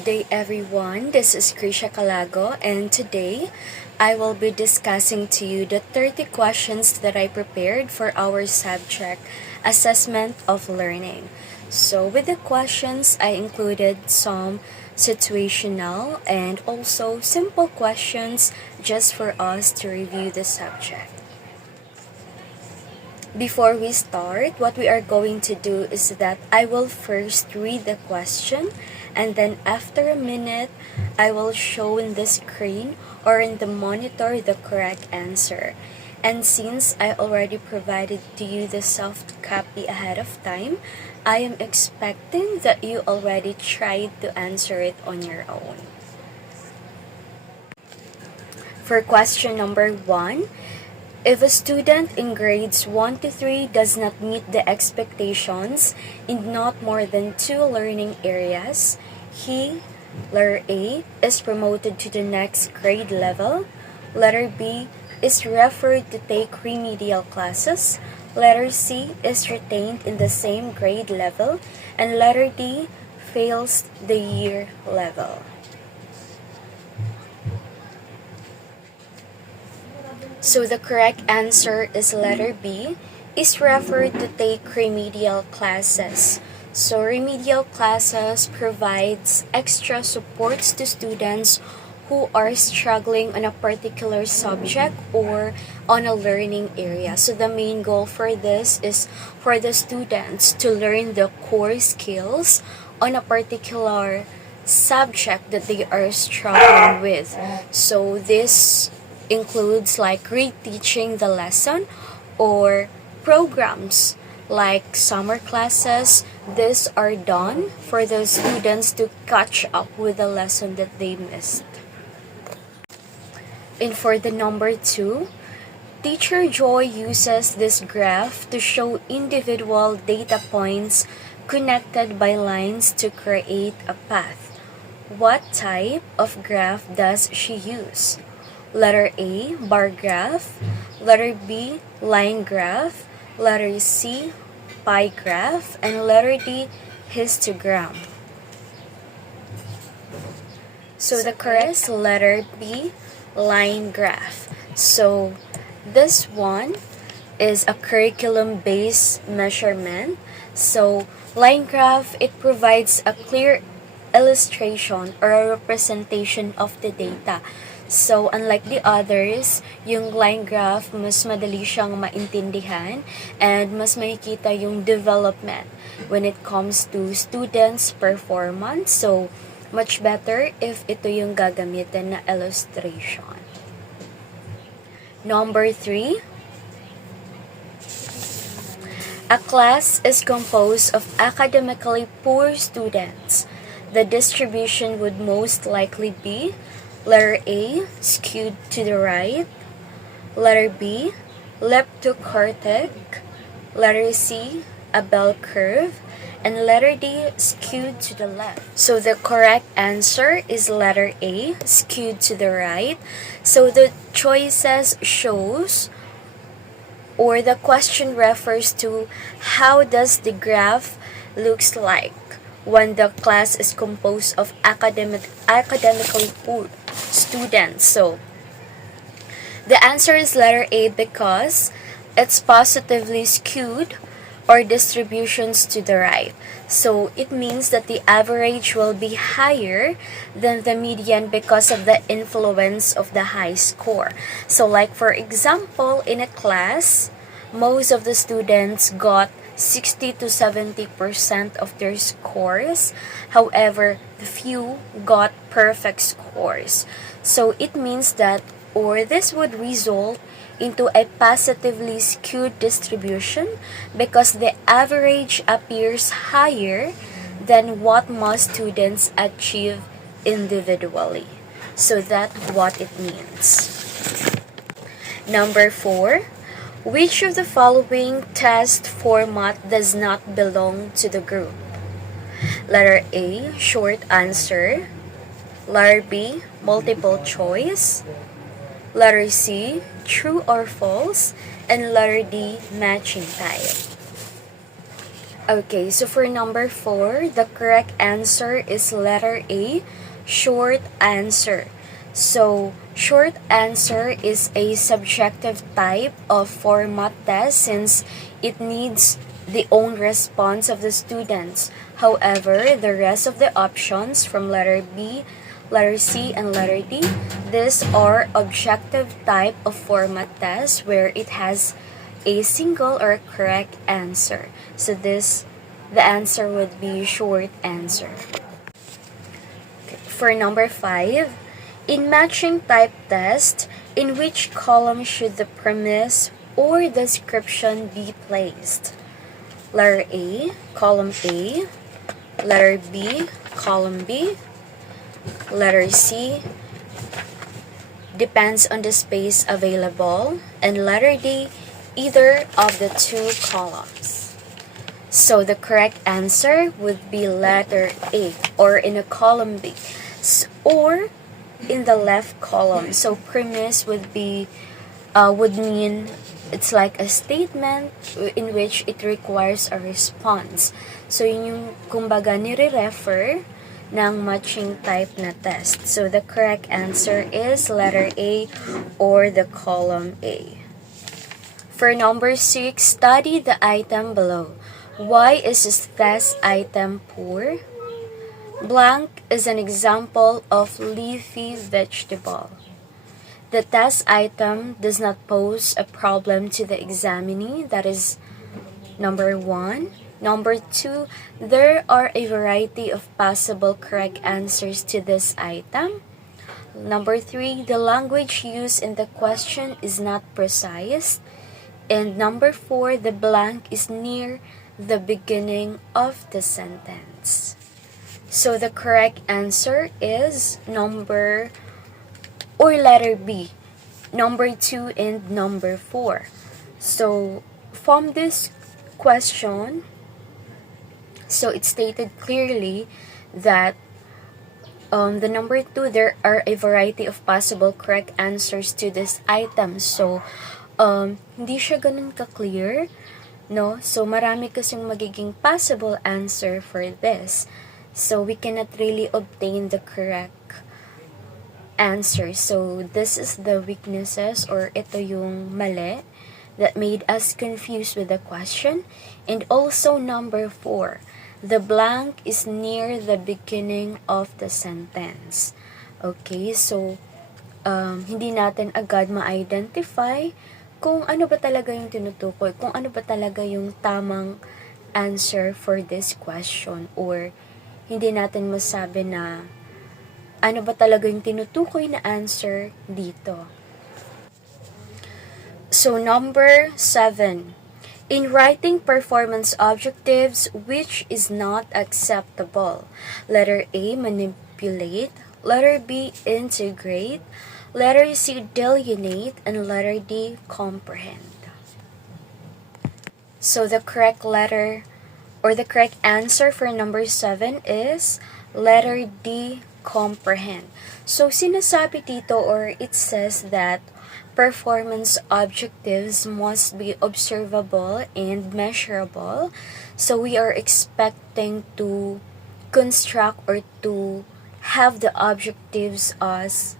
Good day everyone, this is Krisha Calago and today I will be discussing to you the 30 questions that I prepared for our subject Assessment of Learning. So with the questions I included some situational and also simple questions just for us to review the subject. Before we start, what we are going to do is that I will first read the question and then after a minute, I will show in the screen or in the monitor the correct answer. And since I already provided to you the soft copy ahead of time, I am expecting that you already tried to answer it on your own. For question number 1, if a student in grades 1 to 3 does not meet the expectations in not more than 2 learning areas, he, letter A, is promoted to the next grade level, letter B, is referred to take remedial classes, letter C, is retained in the same grade level, and letter D, fails the year level. So the correct answer is letter B, is referred to take remedial classes. So remedial classes provides extra supports to students who are struggling on a particular subject or on a learning area. So the main goal for this is for the students to learn the core skills on a particular subject that they are struggling with. So this includes like reteaching the lesson or programs like summer classes. These are done for the students to catch up with the lesson that they missed. And for the number 2, Teacher Joy uses this graph to show individual data points connected by lines to create a path. What type of graph does she use? Letter A, bar graph. Letter B, line graph. Letter C, pie graph. And letter D, histogram. So the correct is letter B, line graph. So this one is a curriculum-based measurement. So line graph, it provides a clear illustration or a representation of the data. So, unlike the others, yung line graph, mas madali siyang maintindihan and mas makikita yung development when it comes to students' performance. So, much better if ito yung gagamitin na illustration. Number 3, a class is composed of academically poor students. The distribution would most likely be letter A, skewed to the right. Letter B, leptocortic. Letter C, a bell curve. And letter D, skewed to the left. So the correct answer is letter A, skewed to the right. So the choices shows, or the question refers to how does the graph looks like when the class is composed of academically poor students. So the answer is letter A because it's positively skewed or distributions to the right. So it means that the average will be higher than the median because of the influence of the high score. So like for example, in a class, most of the students got 60 to 70% of their scores. However, the few got perfect scores. So it means that, or this would result into a positively skewed distribution because the average appears higher than what most students achieve individually. So that's what it means. Number 4, which of the following test format does not belong to the group? Letter A, short answer. Letter B, multiple choice. Letter C, true or false. And letter D, matching type. Okay, so for number 4, the correct answer is letter A, short answer. So, short answer is a subjective type of format test since it needs the own response of the students. However, the rest of the options from letter B, letter C, and letter D, these are objective type of format tests where it has a single or correct answer. So the answer would be short answer. Okay. For number 5, in matching type test, in which column should the premise or description be placed? Letter A, column A. Letter B, column B. Letter C, depends on the space available. And letter D, either of the two columns. So the correct answer would be letter A, or in a column B, or in the left column. So premise would mean it's like a statement in which it requires a response. So yun yung kumbaga nire-refer ng matching type na test. So the correct answer is letter A, or the column A. For number 6, study the item below. Why is this test item poor? Blank is an example of leafy vegetable. The test item does not pose a problem to the examinee. That is number 1. Number 2, there are a variety of possible correct answers to this item. Number 3, the language used in the question is not precise. And number 4, the blank is near the beginning of the sentence. So the correct answer is letter B, number 2 and number 4. So from this question, so it stated clearly that the number 2, there are a variety of possible correct answers to this item. So hindi siya ganun ka-clear, no? So marami kasing magiging possible answer for this. So we cannot really obtain the correct answer. So this is the weaknesses, or ito yung mali that made us confused with the question. And also number 4, the blank is near the beginning of the sentence. Okay, so hindi natin agad ma-identify kung ano ba talaga yung tinutukoy, kung ano ba talaga yung tamang answer for this question, or hindi natin masabi na ano ba talaga yung tinutukoy na answer dito. So number 7, in writing performance objectives, which is not acceptable? Letter A, manipulate. Letter B, integrate. Letter C, delineate. And letter D, comprehend. So the correct letter, or the correct answer for number 7 is letter D, comprehend. So sinasabi dito, or it says that performance objectives must be observable and measurable. So we are expecting to construct or to have the objectives as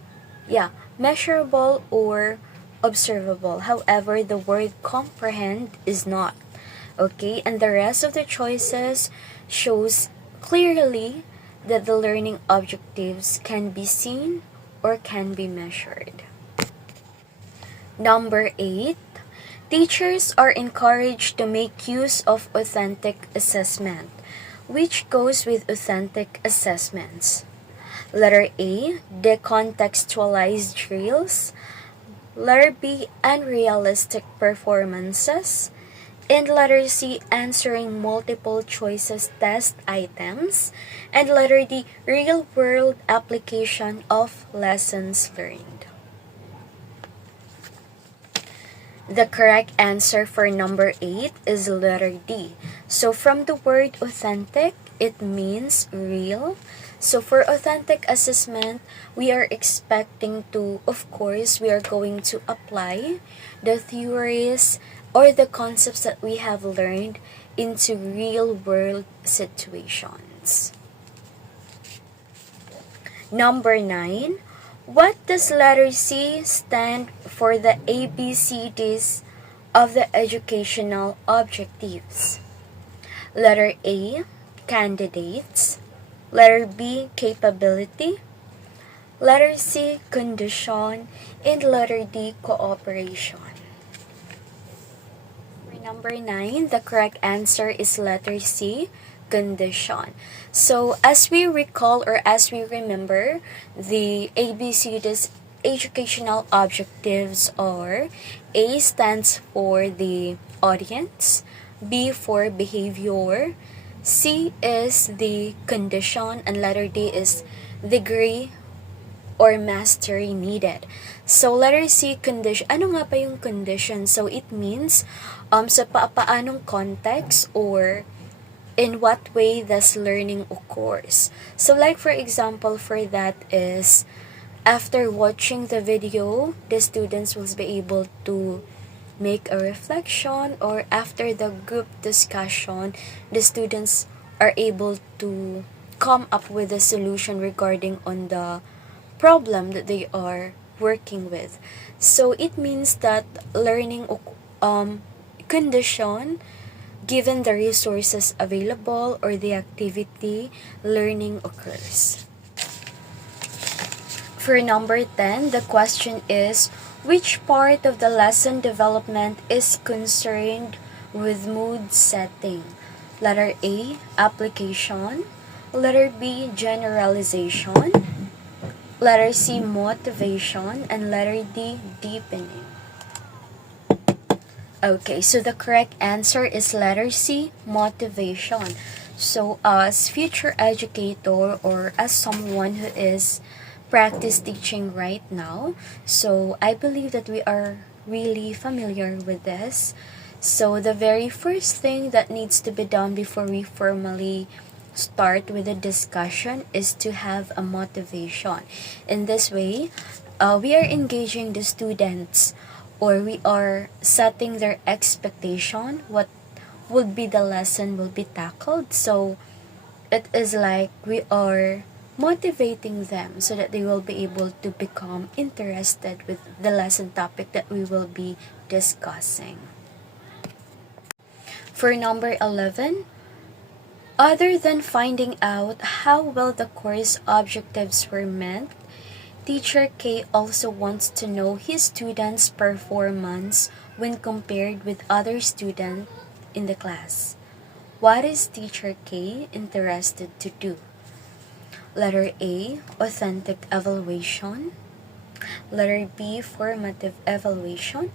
measurable or observable. However, the word comprehend is not. Okay, and the rest of the choices shows clearly that the learning objectives can be seen or can be measured. Number 8, teachers are encouraged to make use of authentic assessment. Which goes with authentic assessments? Letter A, decontextualized drills. Letter B, unrealistic performances. And letter C, answering multiple choices test items. And letter D, real-world application of lessons learned. The correct answer for number 8 is letter D. So from the word authentic, it means real. So for authentic assessment, we are expecting to, of course, we are going to apply the theories or the concepts that we have learned into real-world situations. Number 9. What does letter C stand for the ABCDs of the educational objectives? Letter A, candidates. Letter B, capability. Letter C, condition. And letter D, cooperation. For number 9, the correct answer is letter C, condition. So as we recall or as we remember, the ABCD's educational objectives are: A stands for the audience, B for behavior, C is the condition, and letter D is degree or mastery needed. So letter C, condition. Ano nga pa yung condition? So it means sa paanong context or in what way does learning occurs. So like for example for that is after watching the video, the students will be able to make a reflection, or after the group discussion, the students are able to come up with a solution regarding on the problem that they are working with. So it means that learning condition, given the resources available or the activity, learning occurs. For number 10, the question is, which part of the lesson development is concerned with mood setting? Letter A, application. Letter B, generalization. Letter C, motivation. And letter D, deepening. Okay, so the correct answer is letter C, motivation. So as future educator or as someone who is practice teaching right now, so I believe that we are really familiar with this. So the very first thing that needs to be done before we formally start with the discussion is to have a motivation. In this way, we are engaging the students, or we are setting their expectation what would be the lesson will be tackled. So it is like we are motivating them so that they will be able to become interested with the lesson topic that we will be discussing. For number 11, other than finding out how well the course objectives were met, Teacher K also wants to know his students' performance when compared with other students in the class. What is Teacher K interested to do? Letter A, authentic evaluation. Letter B, formative evaluation.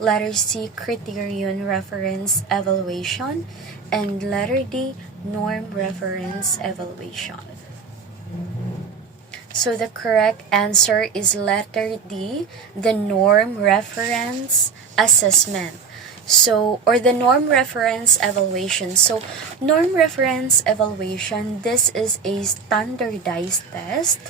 Letter C, criterion reference evaluation. And letter D, norm reference evaluation. So the correct answer is letter D, the norm reference assessment. So, or the norm reference evaluation. So, norm reference evaluation, this is a standardized test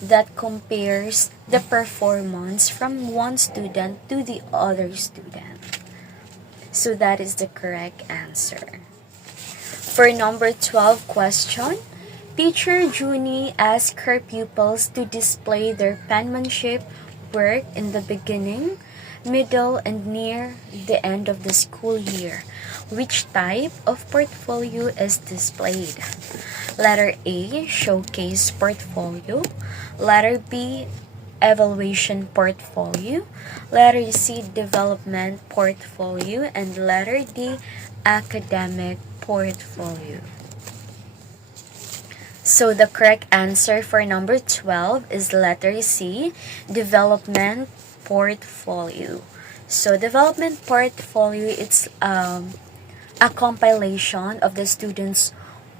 that compares the performance from one student to the other student. So, that is the correct answer. For number 12 question, Teacher Junie asked her pupils to display their penmanship work in the beginning, middle, and near the end of the school year. Which type of portfolio is displayed? Letter A, showcase portfolio. Letter B, evaluation portfolio. Letter C, development portfolio. And letter D, academic portfolio. So the correct answer for number 12 is letter C, development portfolio. So development portfolio, it's a compilation of the students'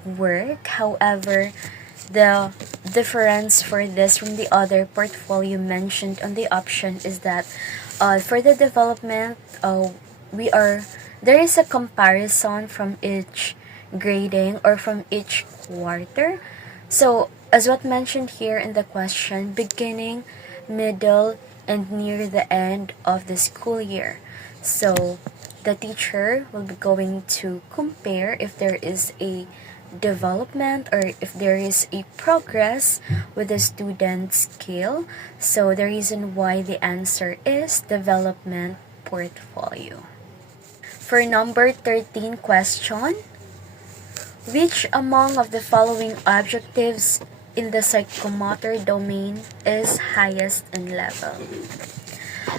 work. However, the difference for this from the other portfolio mentioned on the option is that for the development, there is a comparison from each grading or from each quarter. So as what mentioned here in the question, beginning, middle, and near the end of the school year. So the teacher will be going to compare if there is a development or if there is a progress with the student's skill. So the reason why the answer is development portfolio. For number 13 question, which among of the following objectives in the psychomotor domain is highest in level?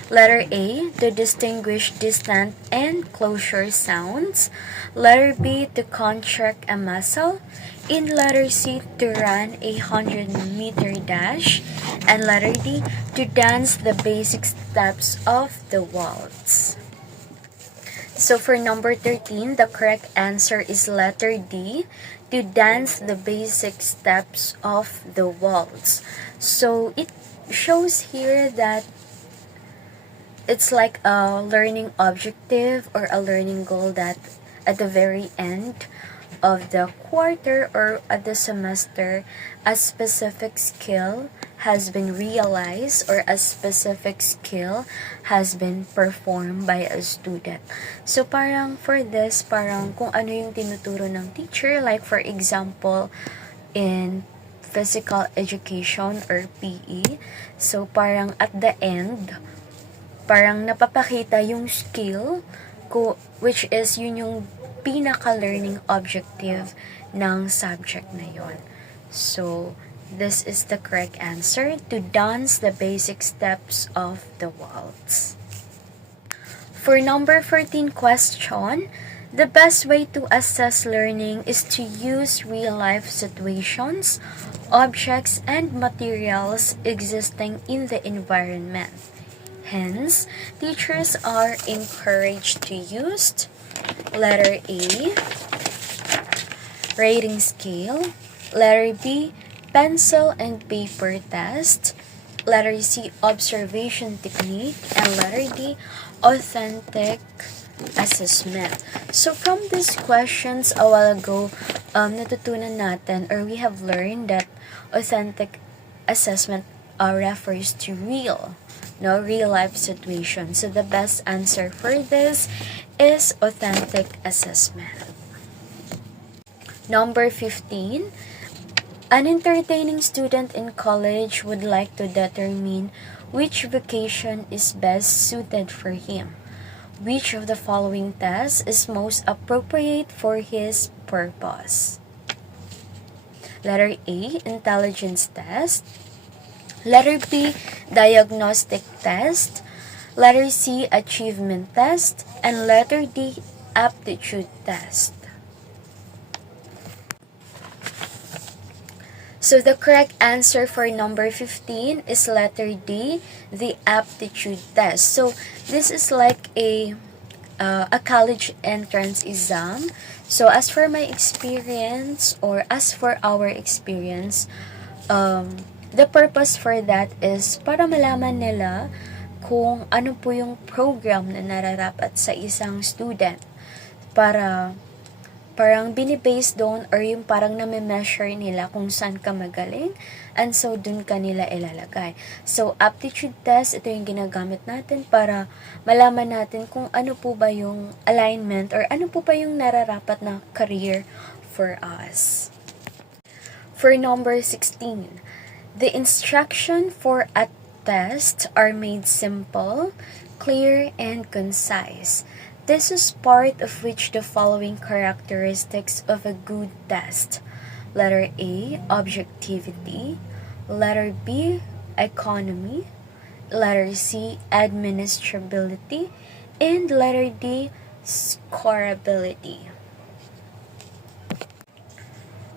Letter A, to distinguish distant and closure sounds. Letter B, to contract a muscle. In letter C, to run a 100-meter dash. And letter D, to dance the basic steps of the waltz. So for number 13, the correct answer is letter D, to dance the basic steps of the waltz. So it shows here that it's like a learning objective or a learning goal that at the very end of the quarter or at the semester, a specific skill has been realized or a specific skill has been performed by a student. So parang for this, parang kung ano yung tinuturo ng teacher, like for example, in physical education or PE, so parang at the end, parang napapakita yung skill ko, which is yun yung pinaka-learning objective ng subject na yon. So, this is the correct answer, to dance the basic steps of the waltz. For number 14 question, the best way to assess learning is to use real-life situations, objects, and materials existing in the environment. Hence, teachers are encouraged to use letter A, rating scale, letter B, pencil and paper test, letter C, observation technique, and letter D, authentic assessment. So from these questions a while ago, natutunan natin or we have learned that authentic assessment refers to real life situation. So the best answer for this is authentic assessment. Number 15, an entertaining student in college would like to determine which vocation is best suited for him. Which of the following tests is most appropriate for his purpose? Letter A, intelligence test. Letter B, diagnostic test. Letter C, achievement test. And letter D, aptitude test. So the correct answer for number 15 is letter D, the aptitude test. So this is like a college entrance exam. So as for my experience or as for our experience, the purpose for that is para malaman nila kung ano po yung program na nararapat sa isang student. Parang binibase doon or yung parang nami-measure nila kung saan ka magaling and so doon ka nila ilalagay. So, aptitude test, ito yung ginagamit natin para malaman natin kung ano po ba yung alignment or ano po ba yung nararapat na career for us. For number 16, the instruction for a test are made simple, clear, and concise. This is part of which the following characteristics of a good test. Letter A, objectivity. Letter B, economy. Letter C, administrability. And letter D, scorability.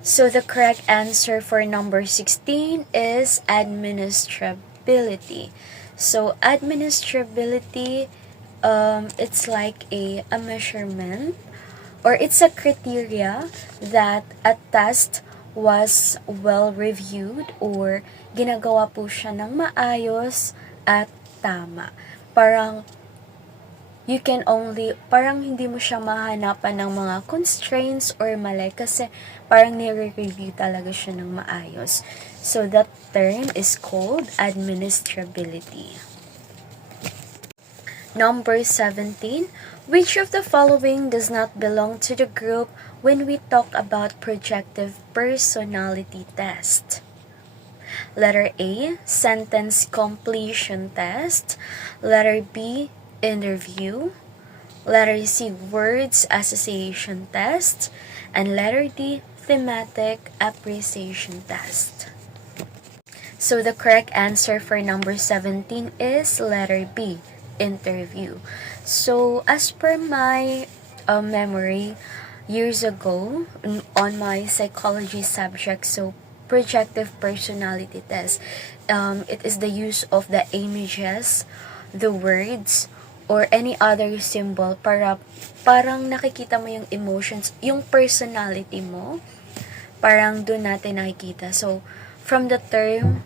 So the correct answer for number 16 is administrability. So administrability, it's like a measurement or it's a criteria that a test was well reviewed or ginagawa po siya ng maayos at tama. Parang hindi mo siya mahanapan ng mga constraints or mali kasi parang nire-review talaga siya ng maayos. So that term is called administrability. Number 17, Which of the following does not belong to the group when we talk about projective personality test? Letter A, sentence completion test. Letter B, interview. Letter C, words association test. And letter D, thematic appreciation test. So the correct answer for number 17 is letter B, interview. So as per my memory, years ago on my psychology subject, so projective personality test, it is the use of the images, the words, or any other symbol para parang nakikita mo yung emotions, yung personality mo, parang doon natin nakikita. So, from the term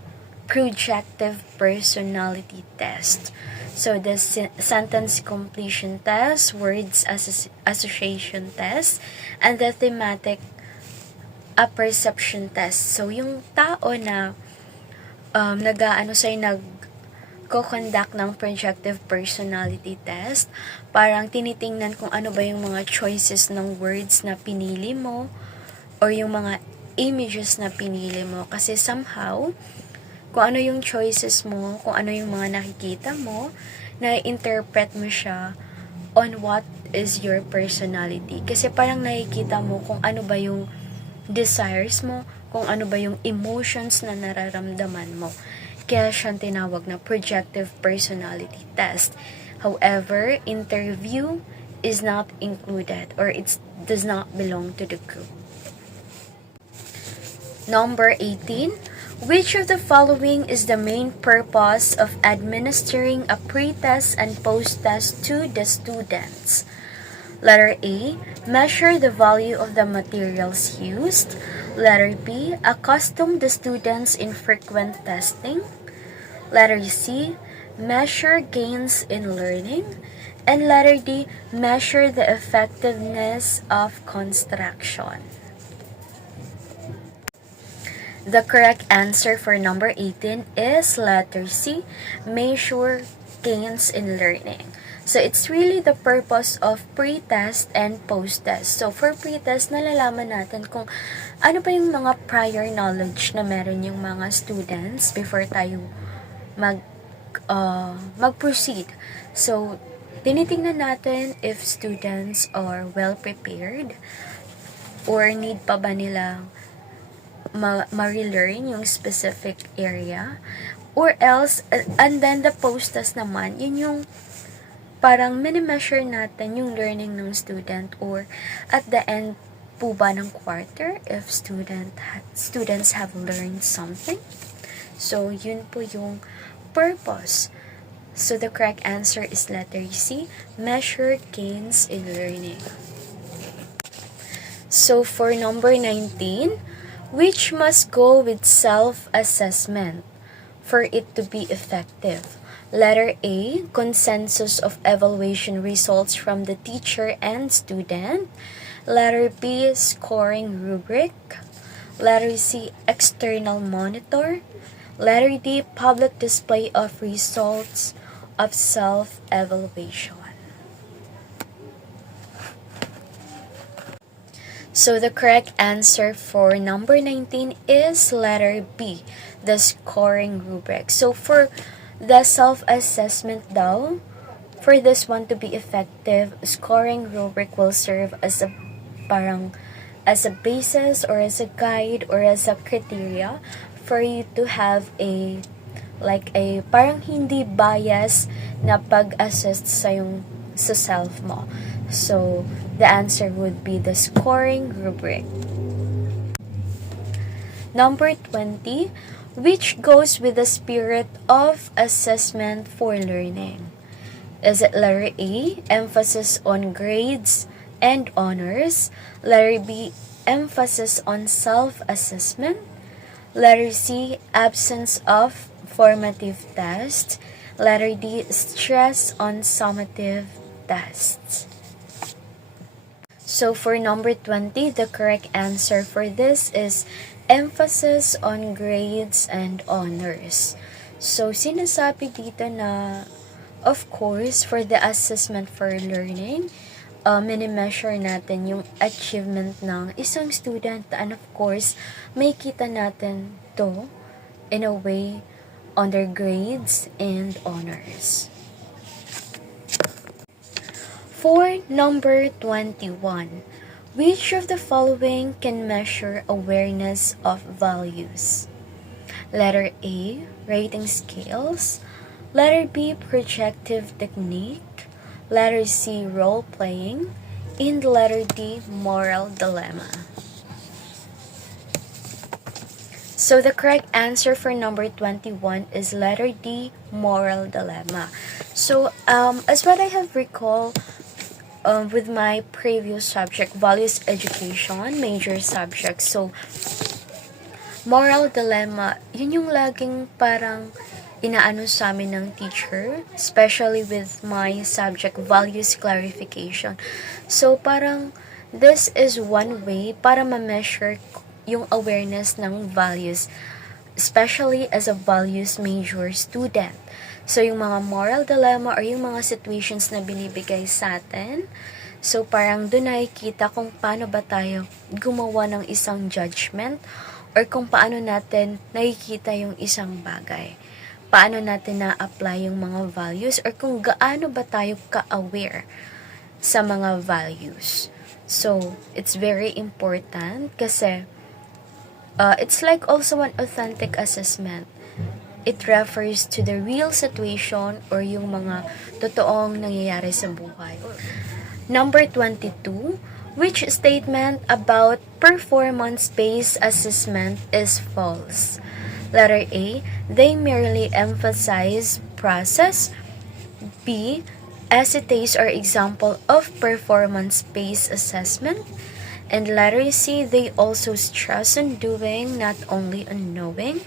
projective personality test. So, the sentence completion test, words association test, and the thematic apperception test. So, yung tao na nag-conduct ng projective personality test, parang tinitingnan kung ano ba yung mga choices ng words na pinili mo or yung mga images na pinili mo. Kasi somehow, kung ano yung choices mo, kung ano yung mga nakikita mo, na-interpret mo siya on what is your personality. Kasi parang nakikita mo kung ano ba yung desires mo, kung ano ba yung emotions na nararamdaman mo. Kaya siyang tinawag na projective personality test. However, interview is not included or it does not belong to the group. Number 18. Which of the following is the main purpose of administering a pre-test and post-test to the students? Letter A, measure the value of the materials used. Letter B, accustom the students in frequent testing. Letter C, measure gains in learning. And letter D, measure the effectiveness of construction. The correct answer for number 18 is letter C, measure gains in learning. So, it's really the purpose of pre-test and post-test. So, for pre-test, nalalaman natin kung ano pa yung mga prior knowledge na meron yung mga students before tayo mag-proceed. So, tinitingnan natin if students are well-prepared or need pa ba nila ma-relearn yung specific area, or else, and then the post-test naman, yun yung parang mini-measure natin yung learning ng student, or at the end po ba ng quarter, if students have learned something. So, yun po yung purpose. So, the correct answer is letter C, measure gains in learning. So, for number 19, which must go with self-assessment for it to be effective? Letter A, consensus of evaluation results from the teacher and student. Letter B, scoring rubric. Letter C, external monitor. Letter D, public display of results of self-evaluation. So the correct answer for number 19 is letter B, the scoring rubric. So for the self-assessment daw, for this one to be effective, scoring rubric will serve as a basis or as a guide or as a criteria for you to have a parang hindi bias na pag-assess sa self mo. So, the answer would be the scoring rubric. Number 20, which goes with the spirit of assessment for learning? Is it letter A, emphasis on grades and honors? Letter B, emphasis on self-assessment? Letter C, absence of formative tests? Letter D, stress on summative tests. So for number 20, the correct answer for this is emphasis on grades and honors. So sinasabi dito na Of course, for the assessment for learning, mini-measure natin yung achievement ng isang student, and of course, may kita natin to in a way on their grades and honors. For number 21, which of the following can measure awareness of values? Letter A, rating scales. Letter B, projective technique. Letter C, role playing. And letter D, moral dilemma. So the correct answer for number 21 is letter D, moral dilemma. So as what I have recalled with my previous subject, values education, major subject. So moral dilemma, yun yung laging parang inaano sa amin ng teacher, especially with my subject, values clarification. So parang this is one way para ma-measure yung awareness ng values, especially as a values major student. So, yung mga moral dilemma or yung mga situations na binibigay sa atin, so parang doon nakikita kung paano ba tayo gumawa ng isang judgment or kung paano natin nakikita yung isang bagay. Paano natin na-apply yung mga values or kung gaano ba tayo ka-aware sa mga values. So, it's very important kasi it's like also an authentic assessment. It refers to the real situation or yung mga totoong nangyayari sa buhay. Number 22, which statement about performance-based assessment is false? Letter A, they merely emphasize process. B, essays are example of performance-based assessment. And letter C, they also stress on doing, not only on knowing.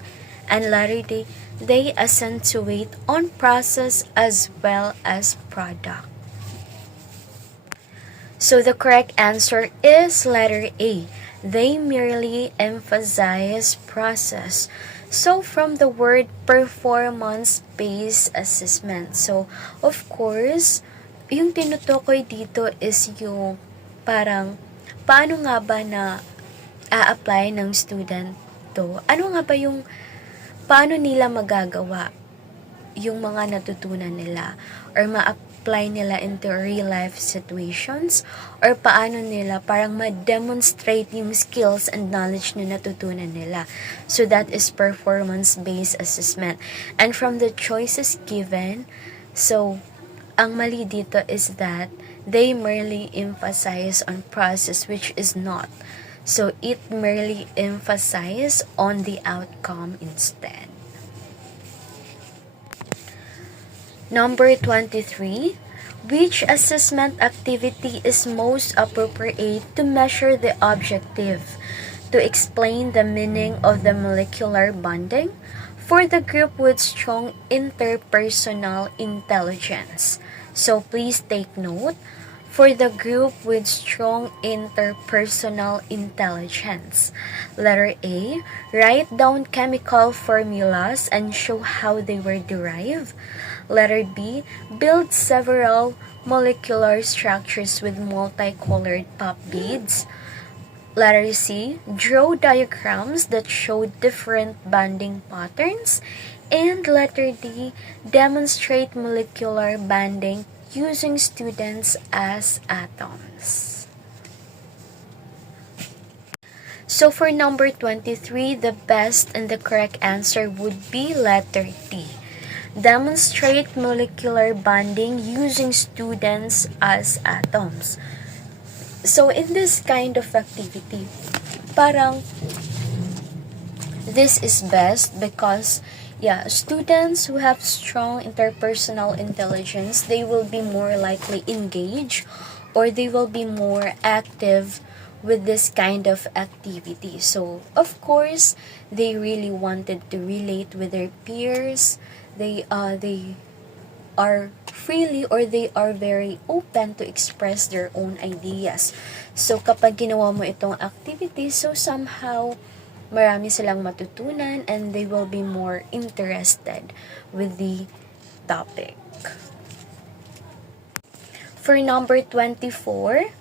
And letter D, they accentuate on process as well as product. So the correct answer is letter A. They merely emphasize process. So from the word performance-based assessment. So of course, yung tinutukoy dito is yung parang paano nga ba na a-apply ng student to? Ano nga ba yung paano nila magagawa yung mga natutunan nila or ma-apply nila into real life situations or paano nila parang ma-demonstrate yung skills and knowledge na natutunan nila. So that is performance-based assessment. And from the choices given, so ang mali dito is that they merely emphasize on process, which is not. So it merely emphasizes on the outcome instead. Number 23, which assessment activity is most appropriate to measure the objective, to explain the meaning of the molecular bonding for the group with strong interpersonal intelligence? So please take note, for the group with strong interpersonal intelligence. Letter A, write down chemical formulas and show how they were derived. Letter B, build several molecular structures with multicolored pop beads. Letter C, draw diagrams that show different bonding patterns. And letter D, demonstrate molecular bonding using students as atoms. So for number 23, the best and the correct answer would be letter D. Demonstrate molecular bonding using students as atoms. So in this kind of activity, parang this is best because students who have strong interpersonal intelligence, they will be more likely engaged or they will be more active with this kind of activity. So, of course, they really wanted to relate with their peers. They are freely or they are very open to express their own ideas. So, kapag ginawa mo itong activity, so somehow, marami silang matutunan and they will be more interested with the topic. For number 24,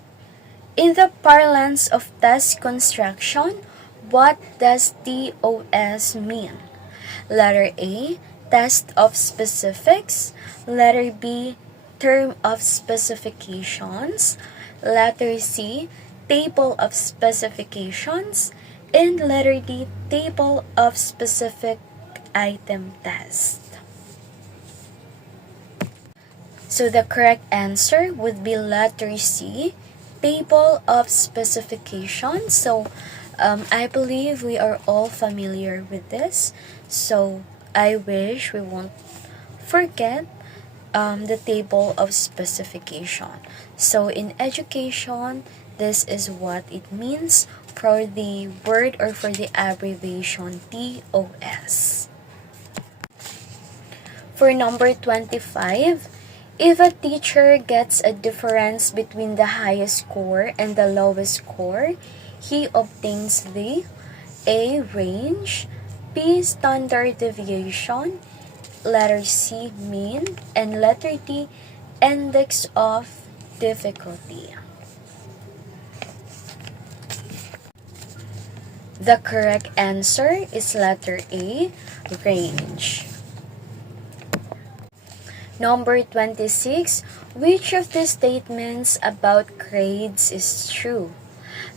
in the parlance of test construction, what does TOS mean? Letter A, test of specifics. Letter B, term of specifications. Letter C, table of specifications. And letter D, table of specific item test. So the correct answer would be letter C, table of specifications. So I believe we are all familiar with this. So I wish we won't forget the table of specification. So in education, this is what it means for the word or for the abbreviation TOS. For number 25, if a teacher gets a difference between the highest score and the lowest score, he obtains the A, range, B, standard deviation, letter C, mean, and letter D, index of difficulty. The correct answer is letter A, range. Number 26, which of the statements about grades is true?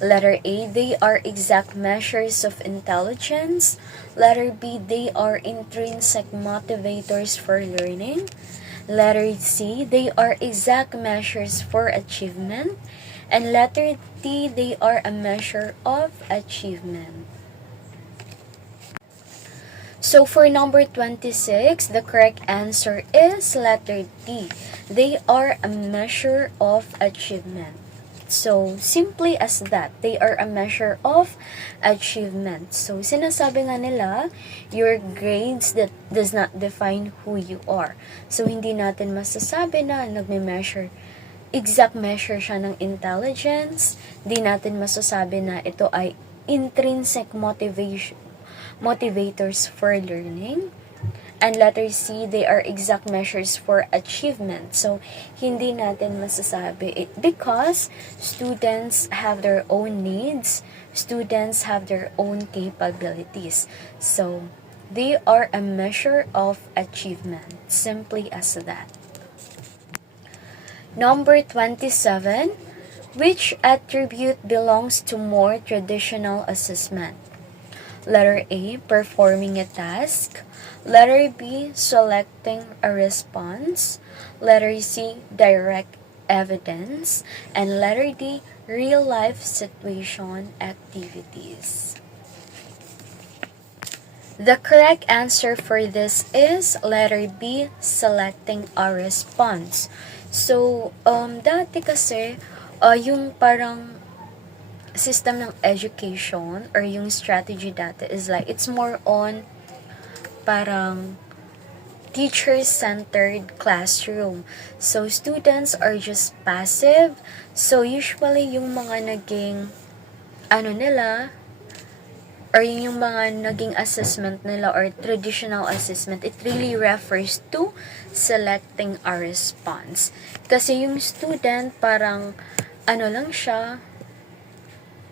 Letter A, they are exact measures of intelligence. Letter B, they are intrinsic motivators for learning. Letter C, they are exact measures for achievement. And letter D, they are a measure of achievement. So for number 26, the correct answer is letter D. They are a measure of achievement. So, simply as that, they are a measure of achievement. So, sinasabi nga nila, your grades that does not define who you are. So, hindi natin masasabi na nagme-measure, exact measure siya ng intelligence. Hindi natin masasabi na ito ay intrinsic motivators for learning. And letter C, they are exact measures for achievement. So, hindi natin masasabi it because students have their own needs, students have their own capabilities. So, they are a measure of achievement, simply as that. Number 27, which attribute belongs to more traditional assessment? Letter A, performing a task. Letter B, selecting a response. Letter C, direct evidence. And letter D, real-life situation activities. The correct answer for this is letter B, selecting a response. So, dati kasi, yung parang system ng education or yung strategy dati is like, it's more on parang teacher-centered classroom. So, students are just passive. So, usually, yung mga naging, or yung mga naging assessment nila or traditional assessment, it really refers to selecting a response. Kasi yung student, parang, lang siya,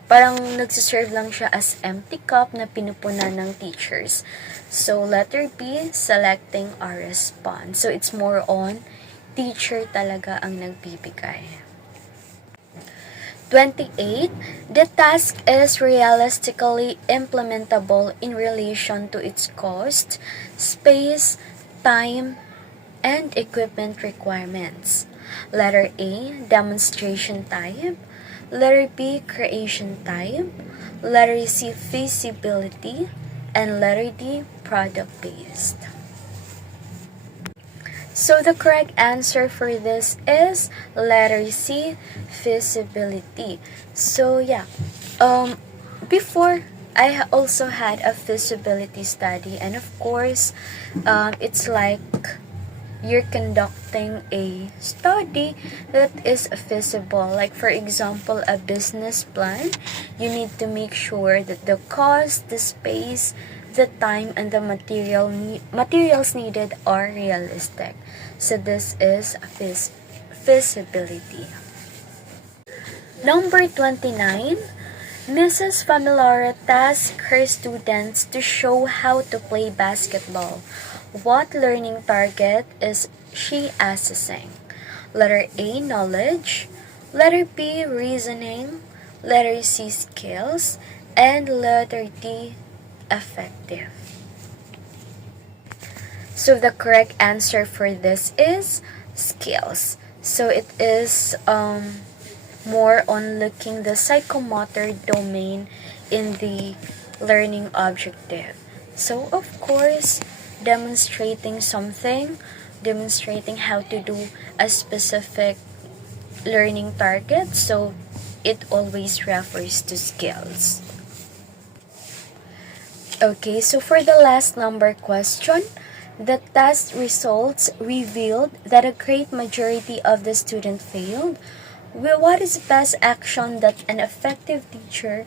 parang nagsiserve lang siya as empty cup na pinupunan ng teachers. So, letter B, selecting a response. So, it's more on teacher talaga ang nagbibigay. 28. The task is realistically implementable in relation to its cost, space, time, and equipment requirements. Letter A, demonstration type. Letter B, creation type. Letter C, feasibility. And letter D, product-based. So the correct answer for this is letter C, feasibility. So yeah, before I also had a feasibility study, and of course, it's like you're conducting a study that is feasible. Like for example, a business plan, you need to make sure that the cost, the space, the time, and the materials needed are realistic. So this is visibility. Number 29, Mrs. Familare tasks her students to show how to play basketball. What learning target is she assessing? Letter A, knowledge. Letter B, reasoning. Letter C, skills. And letter D, effective. So the correct answer for this is skills. So it is more on looking the psychomotor domain in the learning objective. So of course, demonstrating something, demonstrating how to do a specific learning target, so it always refers to skills. Okay, so for the last number question, the test results revealed that a great majority of the students failed. Well, what is the best action that an effective teacher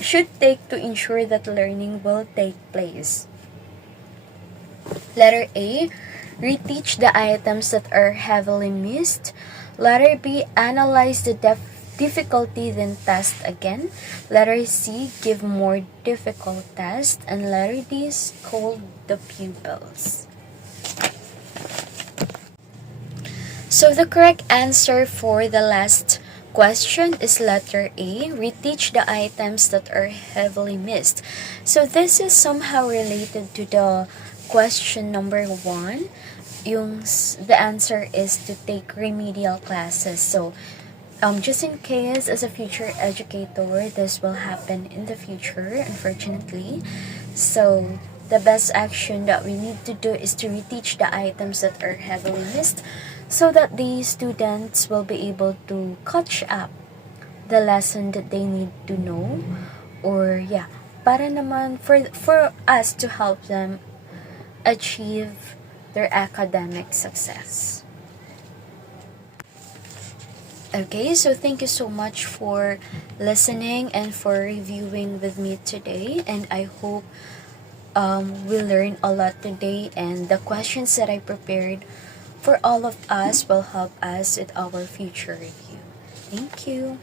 should take to ensure that learning will take place? Letter A, reteach the items that are heavily missed. Letter B, analyze the difficulty then test again. Letter C, give more difficult test. And letter D, scold the pupils. So the correct answer for the last question is letter A, reteach the items that are heavily missed. So this is somehow related to the question number 1. The answer is to take remedial classes. So just in case as a future educator, this will happen in the future, unfortunately. So the best action that we need to do is to reteach the items that are heavily missed so that the students will be able to catch up the lesson that they need to know, or para naman for us to help them achieve their academic success. Okay, so thank you so much for listening and for reviewing with me today, and I hope we learned a lot today, and the questions that I prepared for all of us will help us in our future review. Thank you.